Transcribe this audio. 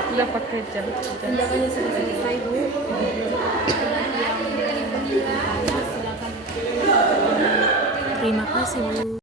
Aku dapat kecap. Tindakannya sudah selesai, Bu. Silakan. Terima kasih, Bu.